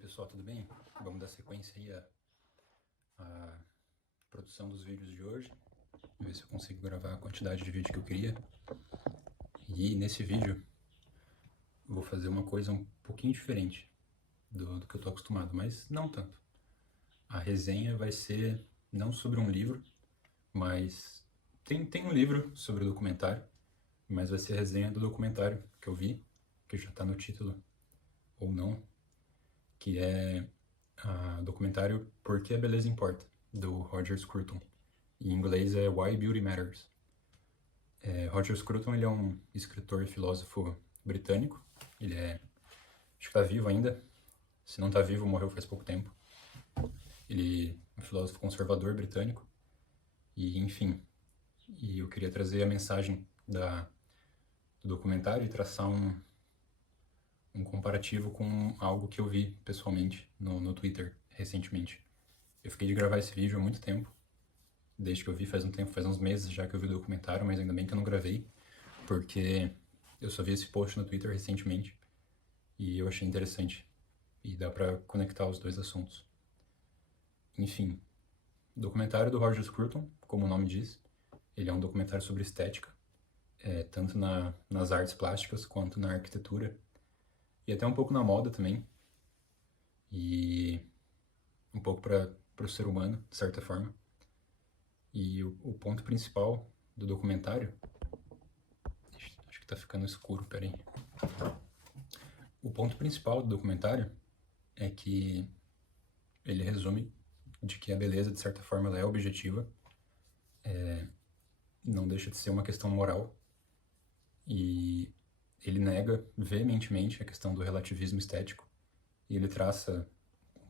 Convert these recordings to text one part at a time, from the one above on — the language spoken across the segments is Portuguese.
pessoal, tudo bem? Vamos dar sequência aí à produção dos vídeos de hoje. Ver se eu consigo gravar a quantidade de vídeo que eu queria. E nesse vídeo eu vou fazer uma coisa um pouquinho diferente do que eu tô acostumado, mas não tanto. A resenha vai ser não sobre um livro, mas tem um livro sobre o documentário, mas vai ser a resenha do documentário que eu vi, que já tá no título ou não, que é o documentário Por que a Beleza Importa, do Roger Scruton. Em inglês é Why Beauty Matters. Roger Scruton, ele é um escritor e filósofo britânico. Ele acho que tá vivo ainda. Se não tá vivo, morreu faz pouco tempo. Ele é um filósofo conservador britânico. E, enfim, eu queria trazer a mensagem do documentário e traçar um comparativo com algo que eu vi pessoalmente no Twitter recentemente. Eu fiquei de gravar esse vídeo há muito tempo, desde que eu vi faz um tempo, faz uns meses já que eu vi o documentário, mas ainda bem que eu não gravei, porque eu só vi esse post no Twitter recentemente e eu achei interessante. E dá pra conectar os dois assuntos. Enfim, o documentário do Roger Scruton, como o nome diz, ele é um documentário sobre estética, tanto nas artes plásticas quanto na arquitetura, e até um pouco na moda também, e um pouco para o ser humano, de certa forma. E o ponto principal do documentário... Acho que tá ficando escuro, peraí. O ponto principal do documentário é que ele resume de que a beleza, de certa forma, ela é objetiva, não deixa de ser uma questão moral, e ele nega veementemente a questão do relativismo estético, e ele traça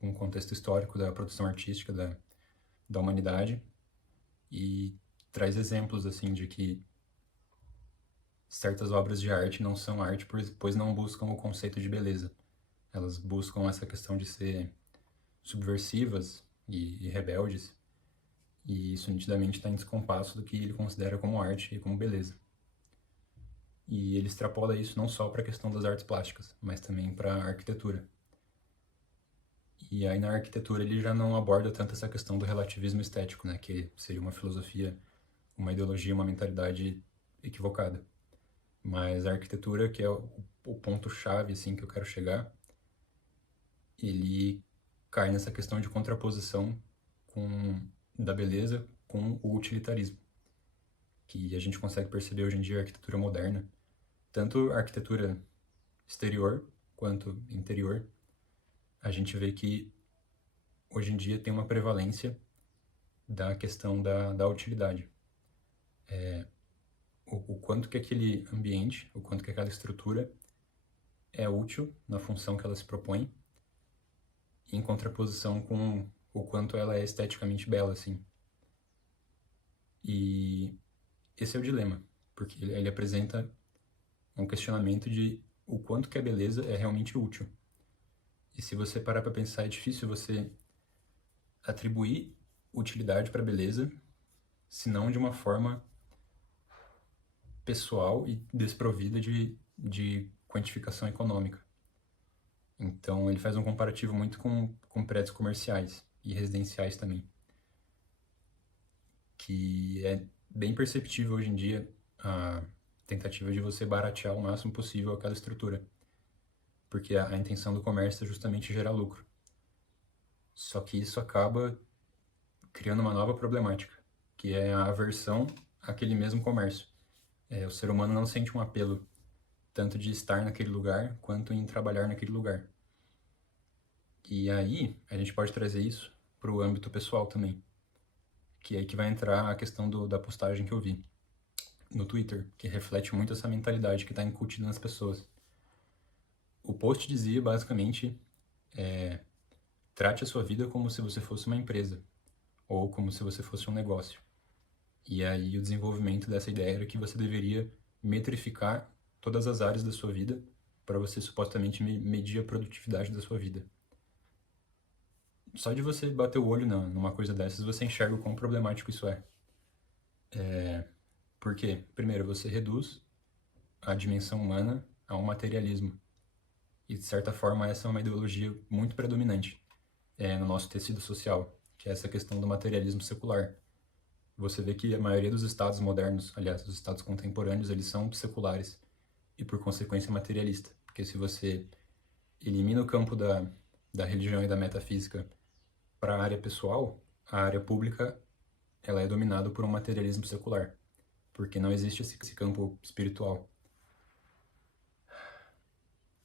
um contexto histórico da produção artística da humanidade, e traz exemplos, assim, de que certas obras de arte não são arte, pois não buscam o conceito de beleza. Elas buscam essa questão de ser subversivas e rebeldes, e isso nitidamente está em descompasso do que ele considera como arte e como beleza. E ele extrapola isso não só para a questão das artes plásticas, mas também para a arquitetura. E aí na arquitetura ele já não aborda tanto essa questão do relativismo estético, né, que seria uma filosofia, uma ideologia, uma mentalidade equivocada. Mas a arquitetura, que é o ponto-chave assim, que eu quero chegar, ele cai nessa questão de contraposição da beleza com o utilitarismo, que a gente consegue perceber hoje em dia a arquitetura moderna, tanto a arquitetura exterior quanto interior. A gente vê que hoje em dia tem uma prevalência da questão da utilidade. O quanto que aquele ambiente, o quanto que aquela estrutura é útil na função que ela se propõe, em contraposição com o quanto ela é esteticamente bela, assim. E esse é o dilema, porque ele apresenta um questionamento de o quanto que a beleza é realmente útil. E se você parar para pensar, é difícil você atribuir utilidade para a beleza, se não de uma forma pessoal e desprovida de quantificação econômica. Então ele faz um comparativo muito com prédios comerciais e residenciais também, que é bem perceptível hoje em dia a tentativa de você baratear o máximo possível aquela estrutura, porque a intenção do comércio é justamente gerar lucro. Só que isso acaba criando uma nova problemática, que é a aversão àquele mesmo comércio. O ser humano não sente um apelo tanto de estar naquele lugar quanto em trabalhar naquele lugar. E aí a gente pode trazer isso para o âmbito pessoal também, que é aí que vai entrar a questão da postagem que eu vi no Twitter, que reflete muito essa mentalidade que está incutida nas pessoas. O post dizia basicamente: trate a sua vida como se você fosse uma empresa, ou como se você fosse um negócio. E aí o desenvolvimento dessa ideia era que você deveria metrificar todas as áreas da sua vida para você supostamente medir a produtividade da sua vida. Só de você bater o olho numa coisa dessas, você enxerga o quão problemático isso é. Por quê? Primeiro, você reduz a dimensão humana a um materialismo. E de certa forma, essa é uma ideologia muito predominante no nosso tecido social, que é essa questão do materialismo secular. Você vê que a maioria dos estados modernos, aliás, os estados contemporâneos, eles são seculares e, por consequência, materialista. Porque se você elimina o campo da religião e da metafísica para a área pessoal, a área pública ela é dominada por um materialismo secular, porque não existe esse campo espiritual.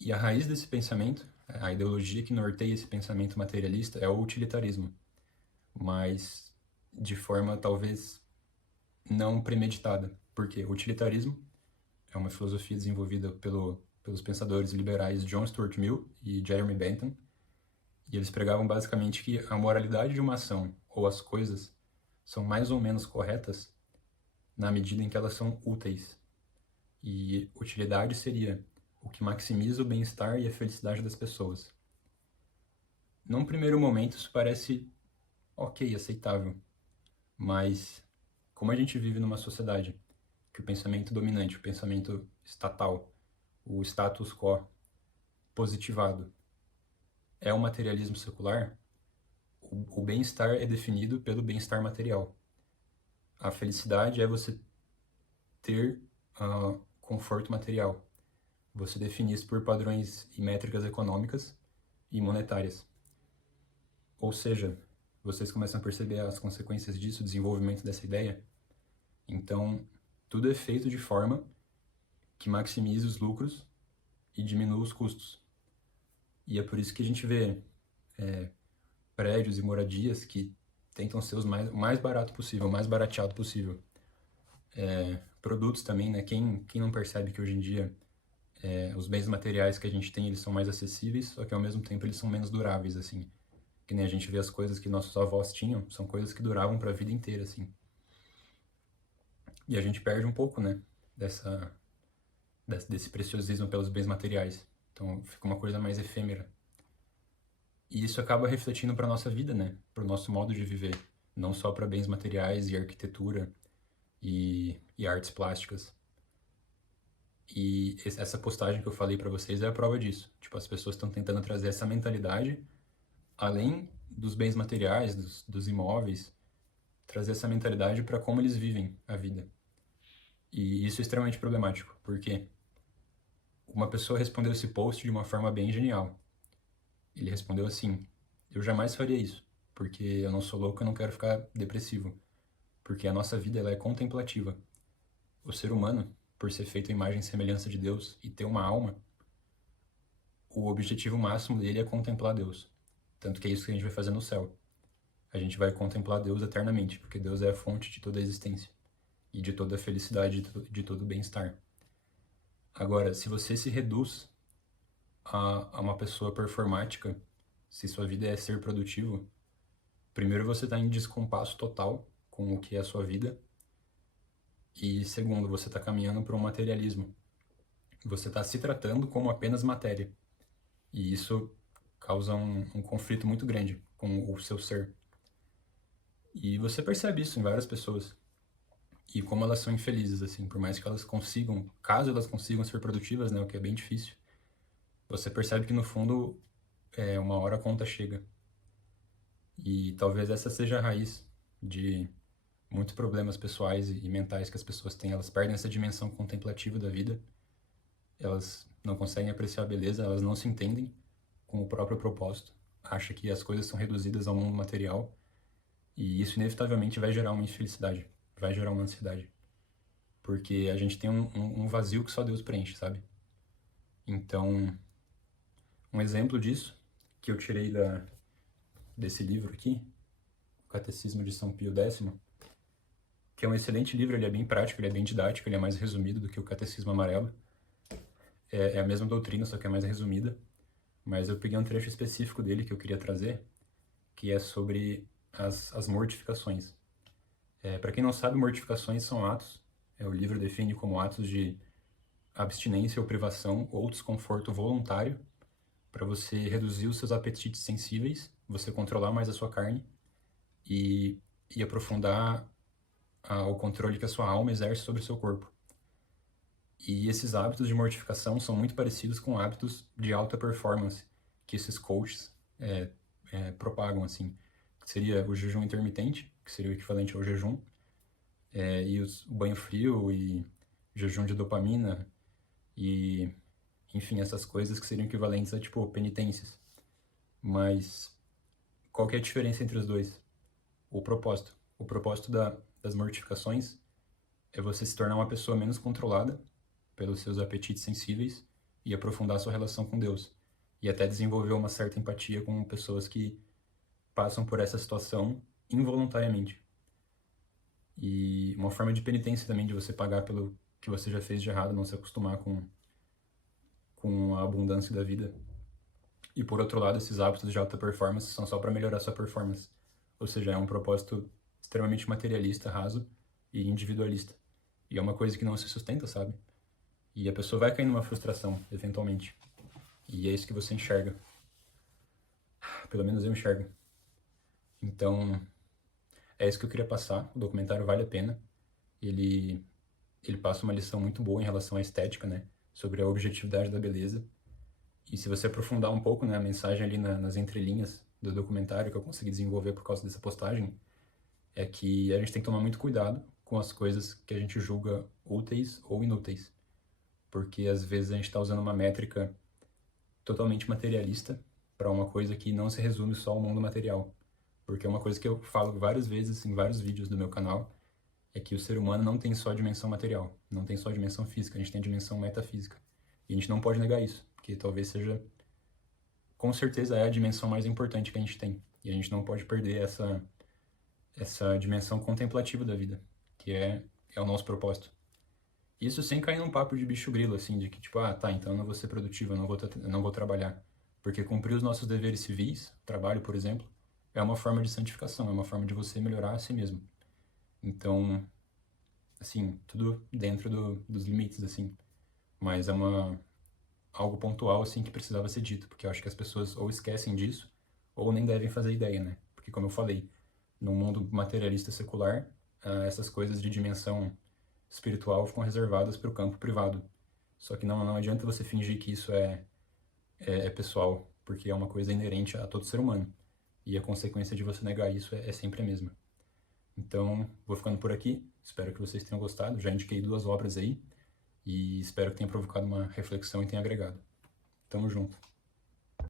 E a raiz desse pensamento, a ideologia que norteia esse pensamento materialista é o utilitarismo, mas de forma talvez não premeditada. Porque o utilitarismo é uma filosofia desenvolvida pelos pensadores liberais John Stuart Mill e Jeremy Bentham, e eles pregavam basicamente que a moralidade de uma ação ou as coisas são mais ou menos corretas na medida em que elas são úteis. E utilidade seria o que maximiza o bem-estar e a felicidade das pessoas. Num primeiro momento isso parece ok, aceitável, mas como a gente vive numa sociedade que o pensamento dominante, o pensamento estatal, o status quo positivado é o materialismo secular, o bem-estar é definido pelo bem-estar material. A felicidade é você ter conforto material. Você define isso por padrões e métricas econômicas e monetárias. Ou seja, vocês começam a perceber as consequências disso, o desenvolvimento dessa ideia. Então, tudo é feito de forma que maximize os lucros e diminua os custos. E é por isso que a gente vê prédios e moradias que tentam ser o mais barato possível, o mais barateado possível. Produtos também, né? Quem não percebe que hoje em dia os bens materiais que a gente tem, eles são mais acessíveis, só que ao mesmo tempo eles são menos duráveis, assim. Que nem a gente vê as coisas que nossos avós tinham, são coisas que duravam para a vida inteira, assim. E a gente perde um pouco, né, desse preciosismo pelos bens materiais. Então fica uma coisa mais efêmera. E isso acaba refletindo para nossa vida, né, para o nosso modo de viver, não só para bens materiais e arquitetura e artes plásticas. E essa postagem que eu falei para vocês é a prova disso. Tipo, as pessoas estão tentando trazer essa mentalidade, além dos bens materiais, dos imóveis, trazer essa mentalidade para como eles vivem a vida. E isso é extremamente problemático, porque uma pessoa respondeu esse post de uma forma bem genial. Ele respondeu assim: eu jamais faria isso, porque eu não sou louco, eu não quero ficar depressivo, porque a nossa vida ela é contemplativa. O ser humano, por ser feito à imagem e semelhança de Deus e ter uma alma, o objetivo máximo dele é contemplar Deus. Tanto que é isso que a gente vai fazer no céu. A gente vai contemplar Deus eternamente, porque Deus é a fonte de toda a existência e de toda a felicidade, de todo o bem-estar. Agora, se você se reduz a uma pessoa performática, se sua vida é ser produtivo, primeiro você está em descompasso total com o que é a sua vida, e segundo, você está caminhando para um materialismo. Você está se tratando como apenas matéria, e isso causa um conflito muito grande com o seu ser. E você percebe isso em várias pessoas. E como elas são infelizes, assim, por mais que elas consigam, caso elas consigam ser produtivas, né, o que é bem difícil, você percebe que no fundo, uma hora a conta chega. E talvez essa seja a raiz de muitos problemas pessoais e mentais que as pessoas têm. Elas perdem essa dimensão contemplativa da vida, elas não conseguem apreciar a beleza, elas não se entendem com o próprio propósito, acham que as coisas são reduzidas ao mundo material, e isso inevitavelmente vai gerar uma infelicidade, vai gerar uma ansiedade. Porque a gente tem um vazio que só Deus preenche, sabe? Então, um exemplo disso, que eu tirei desse livro aqui, o Catecismo de São Pio X, que é um excelente livro, ele é bem prático, ele é bem didático, ele é mais resumido do que o Catecismo Amarelo. É a mesma doutrina, só que é mais resumida. Mas eu peguei um trecho específico dele que eu queria trazer, que é sobre as mortificações. Para quem não sabe, mortificações são atos. O livro define como atos de abstinência ou privação ou desconforto voluntário para você reduzir os seus apetites sensíveis, você controlar mais a sua carne e aprofundar o controle que a sua alma exerce sobre o seu corpo. E esses hábitos de mortificação são muito parecidos com hábitos de alta performance que esses coaches propagam, assim. Que seria o jejum intermitente, que seria o equivalente ao jejum, e o banho frio e jejum de dopamina e, enfim, essas coisas que seriam equivalentes a, tipo, penitências. Mas qual que é a diferença entre os dois? O propósito. O propósito das mortificações é você se tornar uma pessoa menos controlada pelos seus apetites sensíveis e aprofundar sua relação com Deus. E até desenvolver uma certa empatia com pessoas que passam por essa situação involuntariamente. E uma forma de penitência também, de você pagar pelo que você já fez de errado, não se acostumar com a abundância da vida. E por outro lado, esses hábitos de alta performance são só para melhorar sua performance. Ou seja, é um propósito extremamente materialista, raso e individualista. E é uma coisa que não se sustenta, sabe? E a pessoa vai cair numa frustração, eventualmente. E é isso que você enxerga. Pelo menos eu enxergo. Então, é isso que eu queria passar. O documentário vale a pena. Ele passa uma lição muito boa em relação à estética, né? Sobre a objetividade da beleza. E se você aprofundar um pouco, né, a mensagem ali nas entrelinhas do documentário que eu consegui desenvolver por causa dessa postagem, é que a gente tem que tomar muito cuidado com as coisas que a gente julga úteis ou inúteis. Porque às vezes a gente está usando uma métrica totalmente materialista para uma coisa que não se resume só ao mundo material. Porque é uma coisa que eu falo várias vezes em vários vídeos do meu canal, é que o ser humano não tem só a dimensão material, não tem só a dimensão física, a gente tem a dimensão metafísica. E a gente não pode negar isso, porque talvez seja, com certeza é a dimensão mais importante que a gente tem. E a gente não pode perder essa dimensão contemplativa da vida, que é o nosso propósito. Isso sem cair num papo de bicho grilo, assim, de que tipo, ah, tá, então eu não vou ser produtivo, eu não vou trabalhar. Porque cumprir os nossos deveres civis, trabalho, por exemplo, é uma forma de santificação, é uma forma de você melhorar a si mesmo. Então, assim, tudo dentro dos limites, assim. Mas é algo pontual, assim, que precisava ser dito, porque eu acho que as pessoas ou esquecem disso, ou nem devem fazer ideia, né? Porque, como eu falei, no mundo materialista secular, essas coisas de dimensão espiritual ficam reservadas para o campo privado. Só que não adianta você fingir que isso é pessoal, porque é uma coisa inerente a todo ser humano. E a consequência de você negar isso é sempre a mesma. Então, vou ficando por aqui. Espero que vocês tenham gostado. Já indiquei 2 obras aí. E espero que tenha provocado uma reflexão e tenha agregado. Tamo junto.